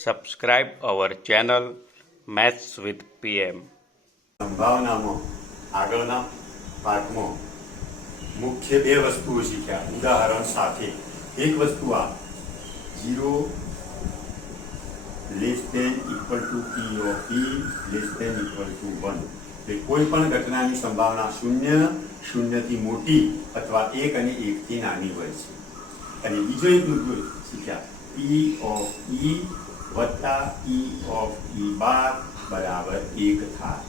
Subscribe our channel Maths with PM. સંભાવનામાં આગળના પાઠમાં મુખ્ય બે વસ્તુઓ શીખ્યા ઉદાહરણ સાથે. એક વસ્તુ આ 0 less than equal to P of P less than equal to 1 એટલે કોઈ પણ ઘટનાની સંભાવના શૂન્યથી મોટી અથવા 1 અને 1 થી નાની હોય છે. અને બીજો એક મુદ્દો શીખ્યા પી ઓફ ઈ વત્તા ઈ ઓફ ઈ બાર બરાબર 1 થાય.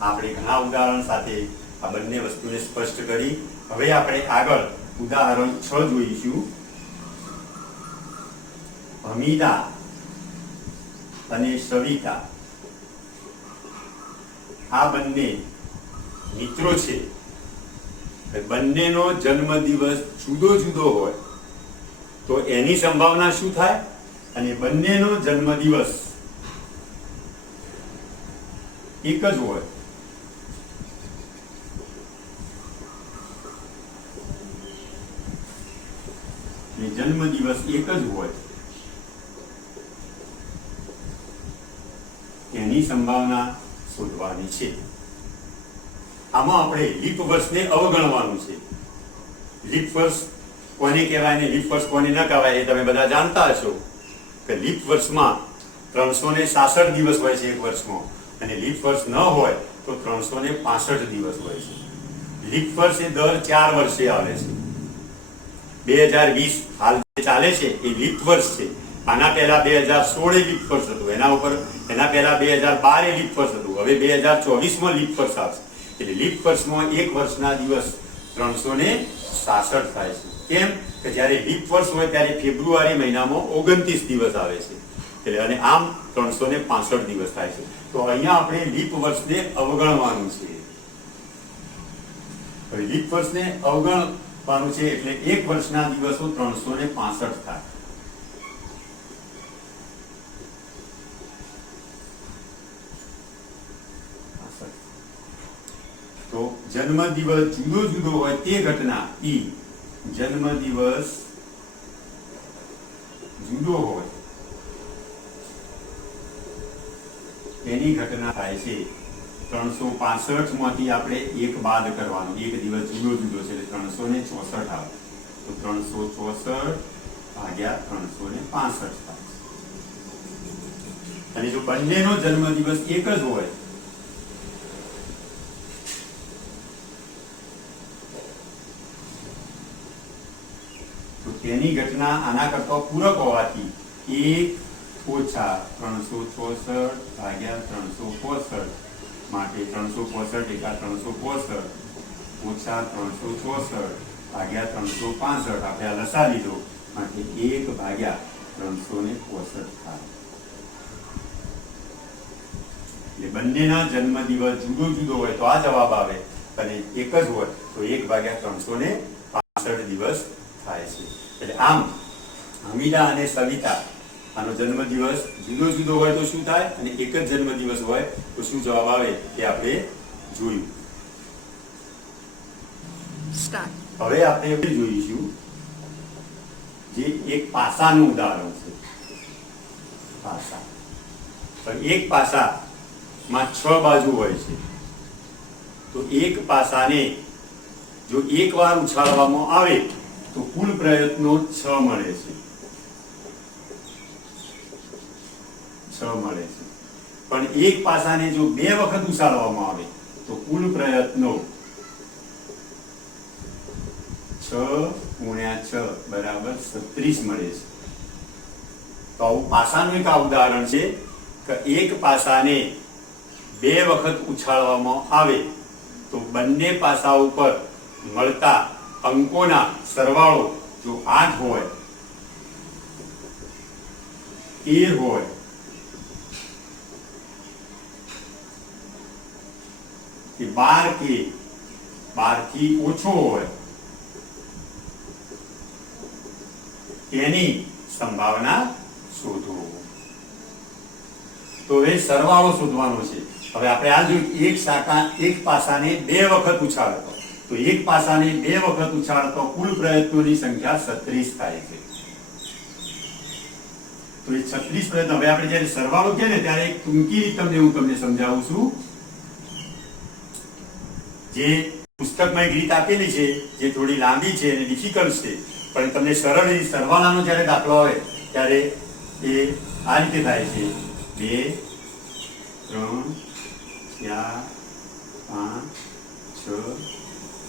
આપણે ઘણા ઉદાહરણ સાથે આ બંને વસ્તુને સ્પષ્ટ કરી. હવે આપણે આગળ ઉદાહરણ 6 જોઈશું. હમીદા અને સવિતા આ બંને મિત્રો છે. બંનેનો જન્મદિવસ જુદો જુદો હોય તો એની સંભાવના શું થાય? અને બંનેનો જન્મદિવસ એક જ હોય જન્મદિવસ એક જ હોય એની સંભાવના શોધવાની છે. આમાં આપણે લીપ વર્ષને અવગણવાનું છે. લીપ વર્ષ કોને કહેવાય ને લીપ વર્ષ કોને ન કહેવાય એ તમે બધા જાણતા હશો કે લીપ વર્ષમાં 366 દિવસ હોય છે એક વર્ષમાં, અને લીપ વર્ષ ન હોય તો 365 દિવસ હોય છે. લીપ વર્ષ એ દર 4 વર્ષે આવે છે. 2020 હાલ જે ચાલે છે એ લીપ વર્ષ છે. આના પહેલા 2016 એ લીપ વર્ષ હતું, એના પહેલા 2012 એ લીપ વર્ષ હતું, હવે 2024માં લીપ વર્ષ આવશે. એટલે લીપ વર્ષમાં એક વર્ષના દિવસ 366 થાય છે. કેમ કે જ્યારે લીપ વર્ષ હોય ત્યારે ફેબ્રુઆરી મહિનામાં 29 દિવસ આવે છે. એટલે અને આમ 365 દિવસ થાય છે. તો અહીંયા આપણે લીપ વર્ષને અવગણવાનું છે. હવે લીપ વર્ષને અવગણવાનું છે એટલે એક વર્ષના દિવસો 365 થાય. તો જન્મદિવસ જુદો જુદો હોય તે ઘટના ઈ જન્મદિવસ જુદો હોય એની ઘટના થાય છે. 365 માંથી આપણે એક બાદ કરવાનો, એક દિવસ જુદો જુદો છે એટલે 364 આવે. તો 364 ભાગ્યા 365 થાય. અને જો બંનેનો જન્મદિવસ એક જ હોય તો તેની ઘટના આના કરતા પૂરક હોવાથી 1 ઓછા 364 ભાગ્યા 365 માટે 365 એકા 365 ઓછા 364 ભાગ્યા 365 આપણે આ લસા લીધો માટે 1 ભાગ્યા 365 થાય. એટલે બંનેના જન્મદિવસ જુદો જુદો હોય તો આ જવાબ આવે, અને એક જ હોય તો 1 ભાગ્યા 365 દિવસ થાય છે. એટલે આમ હમીદા અને સવિતા આનો જન્મદિવસ જુદો જુદો હોય તો શું થાય, અને એક જ જન્મદિવસ હોય તો શું જવાબ આવે તે આપણે જોયું. હવે આપણે એવું જોઈશું જે એક પાસાનું ઉદાહરણ છે. પાસા એક પાસામાં 6 બાજુ હોય છે. તો એક પાસાને જો એક વાર ઉછાળવામાં આવે તો કુલ પ્રયત્નો 6 મળે છે. 6 મળે છે. પણ એક પાસાને જો 2 વખત ઉછાળવામાં આવે તો કુલ પ્રયત્નો 6 ગુણ્યા 6 બરાબર 36 મળે છે. તો આવું પાસાનું એક ઉદાહરણ છે કે એક પાસાને 2 વખત ઉછાળવામાં આવે તો બંને પાસા ઉપર મળતા અંકોના સરવાળો જો 8 હોય, 13 હોય કે 12 કે 12 થી ઓછો હોય તેની સંભાવના શોધો. તો એ સરવાળો શોધવાનો છે. હવે આપણે આ જોયું એક પાસાને 2 વખત ઉછાળતો, તો એક પાસાને 2 વખત ઉછાળતો કુલ પ્રયત્નોની સંખ્યા 36 થાય છે. તો તો એ 36 પ્રયત્નો. હવે આપણે જ્યારે સરવાળો કહે ને ત્યારે એક ટૂંકી રીત હું તમને સમજાવું છું. જે પુસ્તકમાં એક રીત આપેલી છે જે થોડી લાંબી છે અને ડિફિકલ્ટ છે, પણ તમને સરળ રીતે સરવાળાનો જ્યારે દાખલો આવે ત્યારે એ આ રીતે થાય છે. 2 3 4 5 6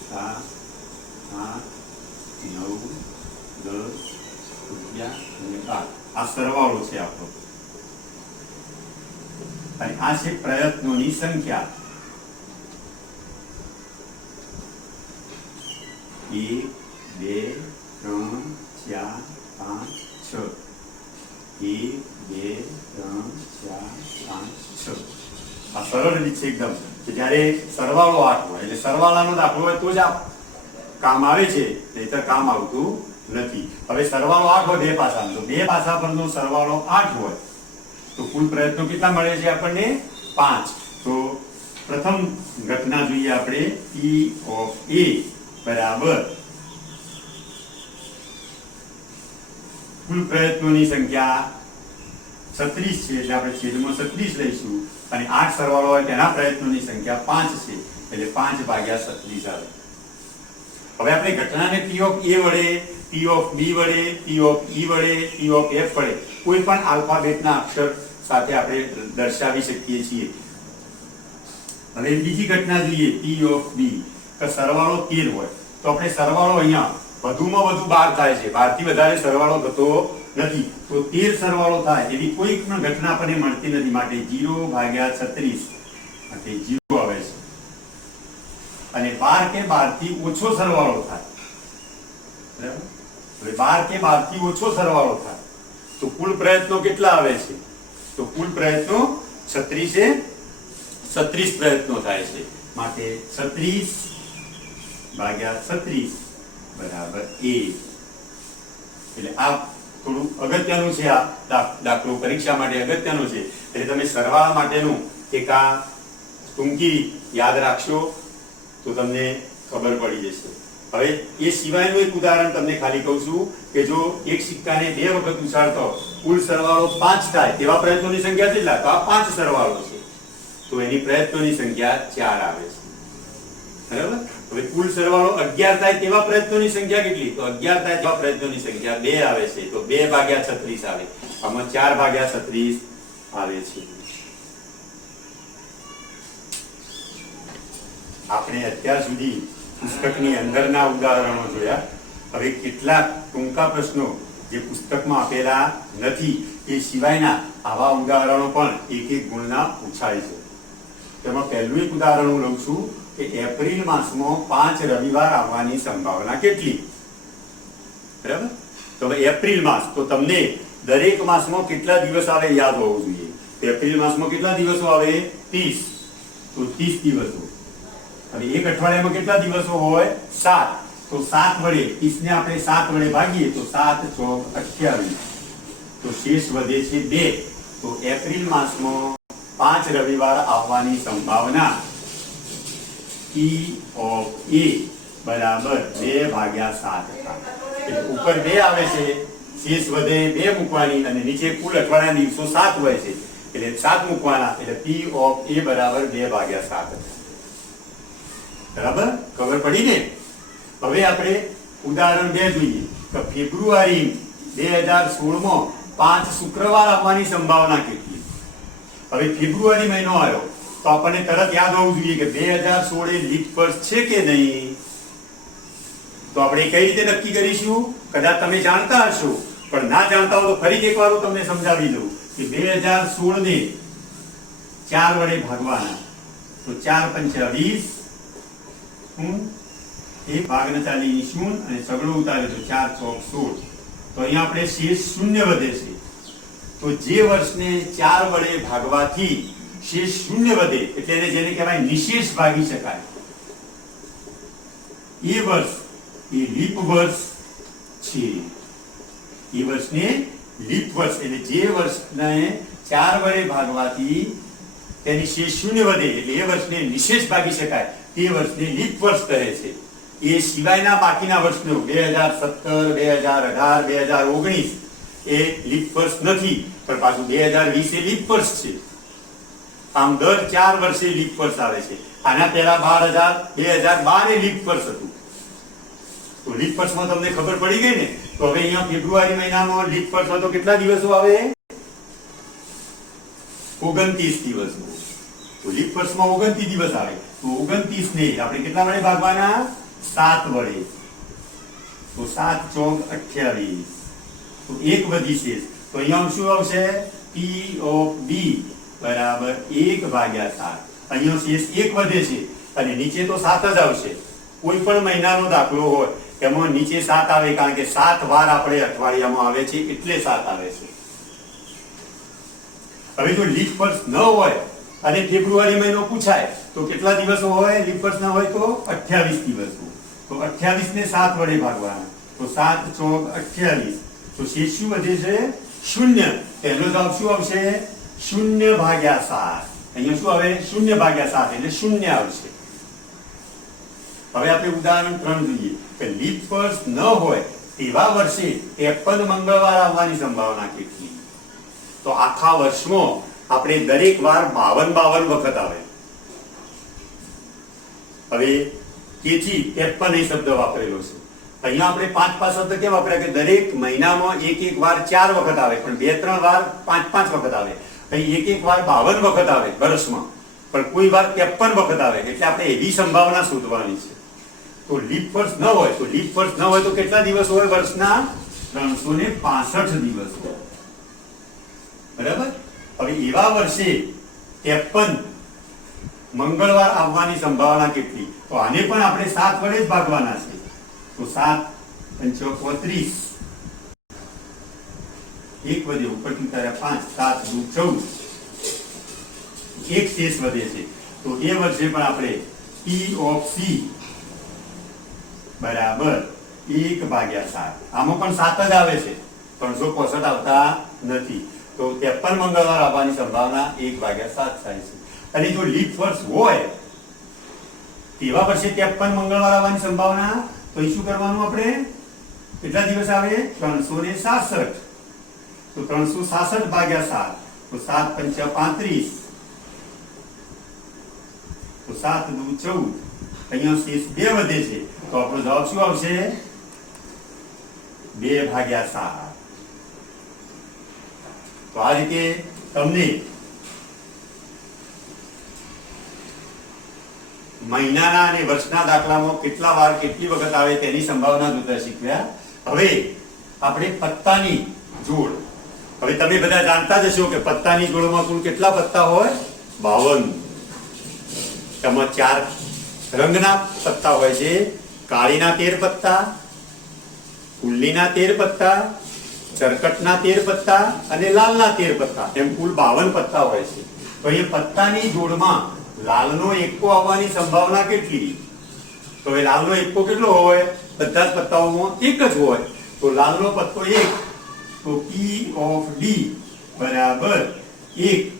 7 8 9 10 11 અને 12. આ સરવાળો છે આપણો, અને આ છે પ્રયત્નોની સંખ્યા. 1 2 3 4 5 6. 1 2 3 4 5 6. આ સરળ રીત છે એકદમ. કે જ્યારે સરવાળો 8 હોય એટલે સરવાળાનો દાખલો હોય તો જ આ કામ આવે છે, નહીતર કામ આવતું નથી. હવે સરવાળો 8 હોય બે પાસાનો, તો બે પાસા પરનો સરવાળો 8 હોય તો કુલ પ્રયત્નો કેટલા મળે છે આપણને? 5. તો પ્રથમ ઘટના જોઈએ આપણે. P of A બરાબર કુલ પ્રયત્નોની સંખ્યા 36 છે એટલે આપણે છેદમાં 36 લઈશું, અને 8 સરવાળો હોય તેના પ્રયત્નોની સંખ્યા 5 છે એટલે 5 ભાગ્યા 36 આવે. હવે આપણે ઘટનાને P of A વડે, P of B વડે, P of E વડે, P of F વડે કોઈ પણ આલ્ફાબેટના અક્ષર સાથે આપણે દર્શાવી શકીએ છીએ. હવે બીજી ઘટના જોઈએ. P of B તો સરવાળો 13 હોય તો આપણે સરવાળો અહીંયા વધુમાં વધુ 12 થાય છે, 12 થી વધારે સરવાળો થતો નથી, તો 13 સરવાળો થાય એવી કોઈ પણ ઘટના આપણને મળતી નથી, માટે 0 ભાગ્યા 36 માટે 0 આવે છે. અને 12 કે 12 થી ઓછો સરવાળો થાય, બરાબર? હવે 12 કે 12 થી ઓછો સરવાળો થાય તો કુલ પ્રયત્નો કેટલા આવે છે? તો કુલ પ્રયત્નો 36 પ્રયત્નો થાય છે, માટે 36 ભાગ્યા 36 બરાબર A. એટલે આ થોડું અગત્યનું છે, આ દાખલો પરીક્ષા માટે અગત્યનો છે. એટલે તમે સરવાળા માટેનું એક આ ટૂંકી યાદ રાખશો તો તમને ખબર પડી જશે. હવે એ સિવાયનું એક ઉદાહરણ તમને ખાલી કહું છું કે જો એક સિક્કાને 2 વખત ઉછાળતો કુલ સરવાળો 5 થાય તેવા પ્રયત્નોની સંખ્યા કેટલા? તો આ 5 સરવાળો છે, તો એની પ્રયત્નોની સંખ્યા 4 આવે છે, બરાબર? હવે કુલ સરવાળો 11 થાય તેવા પ્રયત્નોની સંખ્યા કેટલી? તો 11 થાય તેવા પ્રયત્નોની સંખ્યા 2 આવે છે, તો 2 ભાગ્યા 36 આવે. આમાં 4 ભાગ્યા 36 આવે છે. આપણે અત્યાર સુધી પુસ્તકની અંદરના ઉદાહરણો જોયા. હવે કેટલાક ટૂંકા પ્રશ્નો જે પુસ્તકમાં આપેલા નથી એ સિવાયના આવા ઉદાહરણો પણ એક એક ગુણના પૂછાય છે. તેમાં પહેલું એક ઉદાહરણ હું લઉં છું કે એપ્રિલ માસમાં 5 રવિવાર આવવાની સંભાવના કેટલી? બરાબર? તો હવે એપ્રિલ માસ, તો તમને દરેક માસમાં કેટલા દિવસ આવે યાદ હોવું જોઈએ. એપ્રિલ માસમાં કેટલા દિવસો આવે? 30. તો 30 દિવસો. હવે એક અઠવાડિયામાં કેટલા દિવસો હોય? 7. તો 7 વડે 30 ને આપણે 7 વડે ભાગીએ તો 7 ચોક 28, તો શેષ વધે છે 2. તો એપ્રિલ માસમાં 5 રવિવાર આવવાની સંભાવના P of A બરાબર 2 ભાગ્યા 7. એટલે ઉપર 2 આવે છે, શેષ વધે 2 મૂકવાની, અને નીચે કુલ અઠવાડિયા દિવસો 7 હોય છે એટલે 7 મૂકવાના, એટલે P of A બરાબર 2 ભાગ્યા 7. બરાબર? ખબર પડી ને? હવે આપણે ઉદાહરણ 2 જોઈએ કે ફેબ્રુઆરી 2016 માં 5 શુક્રવાર આવવાની સંભાવના કેટલી? હવે ફેબ્રુઆરી મહિનો આવ્યો તો આપણને તરત યાદ હોવું જોઈએ કે 2016 એ લીપ વર્ષ છે કે નહીં. તો આપણે કઈ રીતે નક્કી કરીશું? કદાચ તમે જાણતા હશો, પણ ના જાણતા હો તો ફરી એકવાર હું તમને સમજાવી દઉં કે 2016 ને 4 વડે ભાગવાના, તો 4 પંચા 20, એક ભાગને ચાલી શૂન્ય અને સગડો ઉતારે તો 4 ચોક 16. તો અહીંયા આપણે શેષ શૂન્ય વધે છે. તો જે વર્ષને 4 વડે ભાગવાથી શેષ શૂન્ય વધે એટલે એને જેને કહેવાય નિશેષ ભાગી શકાય, એ વર્ષ એ લીપ વર્ષ છે. એ વર્ષને લીપ વર્ષ એટલે જે વર્ષને 4 વડે ભાગવાથી તેની શેષ શૂન્ય વધે એટલે એ વર્ષને નિશેષ ભાગી શકાય, તે વર્ષને લીપ વર્ષ કહે છે. એ સિવાયના બાકીના વર્ષનો 2017, 2018, 2019 એ લીપ વર્ષ નથી, પણ પાછું 2020 એ લીપ વર્ષ છે. આમ દર 4 વર્ષે લીપ વર્ષ આવે છે. આના પહેલા 2012 એ લીપ વર્ષ હતું. તો લીપ વર્ષમાં તમને ખબર પડી ગઈ ને. તો હવે અહીંયા ફેબ્રુઆરી મહિનામાં લીપ વર્ષમાં તો કેટલા દિવસો આવે? 29 દિવસો. તો લીપ વર્ષમાં 29 દિવસ આવે. તો 29 ને આપણે કેટલા વડે ભાગવાના? 7 વડે. તો 7 ચોક 28. તો એક વધી છે. તો અહીંયા શું આવશે? P of B બરાબર 1/7. અહીંયા શેષ 1 વધે છે અને નીચે તો 7 જ આવશે. કોઈ પણ મહિનાનો દાખલો હોય એમાં નીચે 7 આવે, કારણ કે 7 વાર આપણે અઠવાડિયામાં આવે છે એટલે 7 આવે છે. હવે જો લીપ વર્ષ ન હોય અને ફેબ્રુઆરી મહિનો પૂછાય તો કેટલા દિવસો હોય? લીપ વર્ષ ના હોય તો 28 દિવસો. તો 28 ને 7 વડે ભાગવાના. તો 7 ચોક 28. તો શેષ શું વધે છે? 0. પહેલો જવાબ શું આવશે? 0/7. અહીંયા શું આવે? 0/7 એટલે 0 આવશે. હવે આપણે ઉદાહરણ 3 જોઈએ કે લીપ વર્ષ ન હોય તેવા વર્ષે 53 મંગળવાર આવવાની સંભાવના કેટલી? તો આખા વર્ષમાં આપણે દરેક વાર 52 વખત આવે. હવે તેથી 53 એ શબ્દ વાપરેલો છે. અહીંયા આપણે 5 શબ્દ કેમ વાપર્યા? કે દરેક મહિનામાં એક વાર 4 વખત આવે, પણ 2-3 વાર 5 વખત આવે. અહીં એક વાર 52 વખત આવે વર્ષમાં, પણ કોઈ વાર 53 વખત આવે. એટલે આપણે એવી સંભાવના શોધવાની છે. તો લીપ વર્ષ ન હોય તો કેટલા દિવસ હોય વર્ષના? 365 દિવસ હોય. બરાબર. હવે એવા વર્ષે 53 મંગળવાર આવવાની સંભાવના કેટલી? તો આને પણ આપણે 7 વડે જ ભાગવાના છે. તો 7 × 35. એક વધે ઉપરથી ઉતાર્યા 5, 7 × 14. એક શેષ વધે છે. તો એ વર્ષે પણ આપણે P of C બરાબર 1/7. આમાં પણ 7 જ આવે છે, 365 આવતા નથી. તો 53 મંગળવાર આવવાની સંભાવના 1/7 થાય છે. અને જો લીપ વર્ષ હોય તેવા વર્ષે 53 મંગળવાર આવવાની સંભાવના, તો એ શું કરવાનું? આપણે કેટલા દિવસ આવે? 366. તો 366/7. તો 7 × 35. તો 7 × 14. અહીંયા શેષ 2 વધે છે. તો આપણો જવાબ શું આવશે? 2/7. તો આ રીતે તમને મહિનાના અને વર્ષના દાખલામાં કેટલા વાર કેટલી વખત આવે તેની સંભાવના જોતા શીખ્યા. હવે આપણે પત્તાની જોડ. હવે તમે બધા જાણતા જ હશો કે પત્તાની જોડમાં કુલ કેટલા પત્તા હોય? 52. તેમાં 4 રંગના પત્તા હોય છે. કાળીના 13 પત્તા, કુલ્લીના 13 પત્તા, ચરકટના 13 પત્તા અને લાલના 13 પત્તા, એમ કુલ 52 પત્તા હોય છે. તો એ પત્તાની જોડમાં લાલનો એક્કો આવવાની સંભાવના કેટલી? તો એ લાલનો એક્કો કેટલો હોય? બધા જ પત્તાઓમાં એક જ હોય. તો લાલનો પત્તો 1. તો P of D બરાબર 1.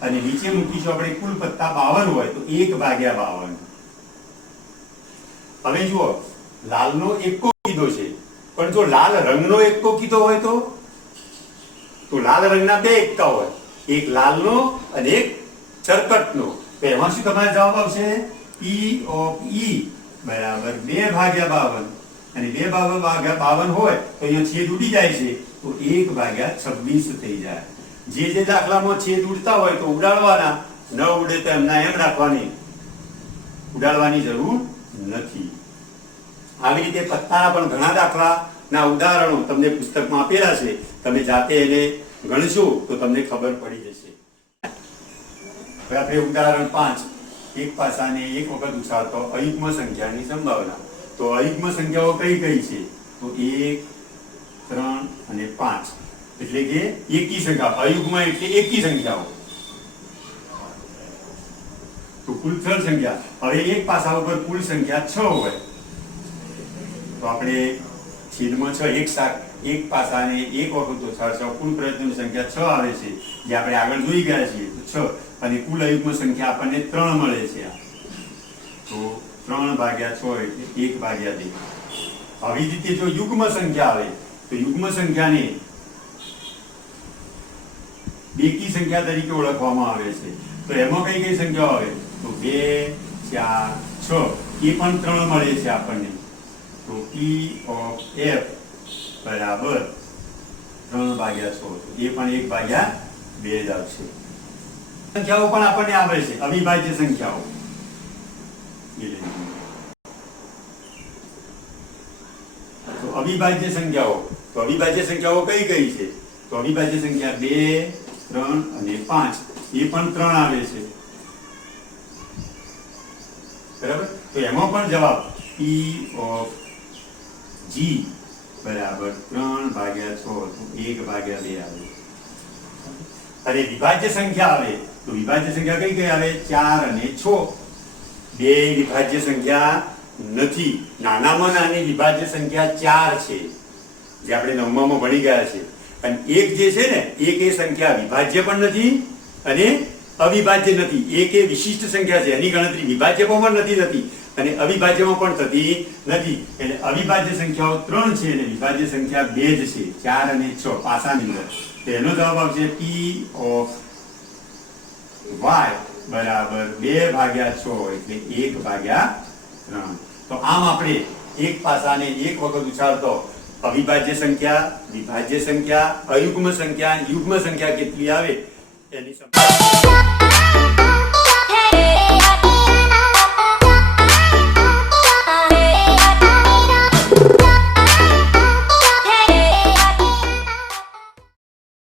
અને નીચે મૂકીશું આપણે કુલ પત્તા 52 હોય તો 1/52. હવે જુઓ, લાલનો એક્કો કીધો છે, પણ જો લાલ રંગનો એક્કો કીધો હોય તો લાલ રંગના 2 એક્કા હોય, એક લાલનો અને એક ચરકટનો. તો એમાં શું તમારો જવાબ આવશે? P of E બરાબર 2/52. અને 2/52 હોય તો અહીંયા છેદ ઉડી જાય છે, તો 1/26 થઈ જાય. જે દાખલામાં છેદ ઉડતા હોય તો ઉડાડવાના, ન ઉડે તો એમના એમ રાખવાની, ઉડાડવાની જરૂર નથી. આવી રીતે પત્તાના પણ ઘણા દાખલાના ઉદાહરણો તમને પુસ્તકમાં આપેલા છે. તમે જાતે એને ગણશો તો તમને ખબર પડી જશે. હવે આપણે ઉદાહરણ 5. એક પાસાને એક વખત ઉછાળતો અયુગ્મ સંખ્યાની સંભાવના. તો અયુગ્મ સંખ્યાઓ કઈ કઈ છે? તો 1, 3 અને 5. એટલે કે એકી સંખ્યા. અયુગ્મ એટલે એકી સંખ્યાઓ. તો કુલ 3 સંખ્યા. હવે એક પાસા ઉપર કુલ સંખ્યા 6 હોય તો આપણે છેદમાં 6 એક પાસાને એક વખત ઉછાળશો, કુલ પ્રયત્નોની સંખ્યા 6 આવે છે, જે આપણે આગળ જોઈ ગયા છીએ. તો 6 અને કુલ અયુગ્મ સંખ્યા આપણને 3 મળે છે. તો 3/6 એટલે 1/2. આવી રીતે જો યુગ્મ સંખ્યા આવે તો યુગ્મ સંખ્યાને બેકી સંખ્યા તરીકે ઓળખવામાં આવે છે. તો એમાં કઈ કઈ સંખ્યાઓ આવે? તો 2, 4, 6. એ પણ 3 મળે છે આપણને. તો P of F બરાબર 3/6. એ પણ 1/2 જ આવશે. સંખ્યાઓ પણ આપણને આવે છે, અવિભાજ્ય સંખ્યાઓ. એ લઈ લઈએ. તો અવિભાજ્ય સંખ્યાઓ, કઈ કઈ છે? તો અવિભાજ્ય સંખ્યા 2, 3 અને 5. એ પણ 3 આવે છે. બરાબર? તો એમાં પણ જવાબ P of G બરાબર 3/6. તો 1/2 આવે. અને વિભાજ્ય સંખ્યા આવે તો વિભાજ્ય સંખ્યા કઈ કઈ આવે? 4 અને 6. બે વિભાજ્ય સંખ્યા નથી. નાનામાં નાની વિભાજ્ય સંખ્યા 4 છે, જે આપણે 9માં ભણી ગયા છે. અને એક જે છે ને, એક એ સંખ્યા વિભાજ્ય પણ નથી અને અવિભાજ્ય નથી. એક એ વિશિષ્ટ સંખ્યા છે, એની ગણતરી વિભાજ્યમાં પણ નથી થતી અને અવિભાજ્યમાં પણ થતી નથી. એટલે અવિભાજ્ય સંખ્યાઓ 3 છે અને વિભાજ્ય સંખ્યા 2 જ છે, 4 અને 6 પાસાની અંદર. તેનો જવાબ આવશે P of Y બરાબર 2/6 એટલે 1/3. તો આમ આપણે એક પાસાને એક વખત ઉછાળતો અવિભાજ્ય સંખ્યા, વિભાજ્ય સંખ્યા, અયુગ્મ સંખ્યા, યુગ્મ સંખ્યા કેટલી આવે એની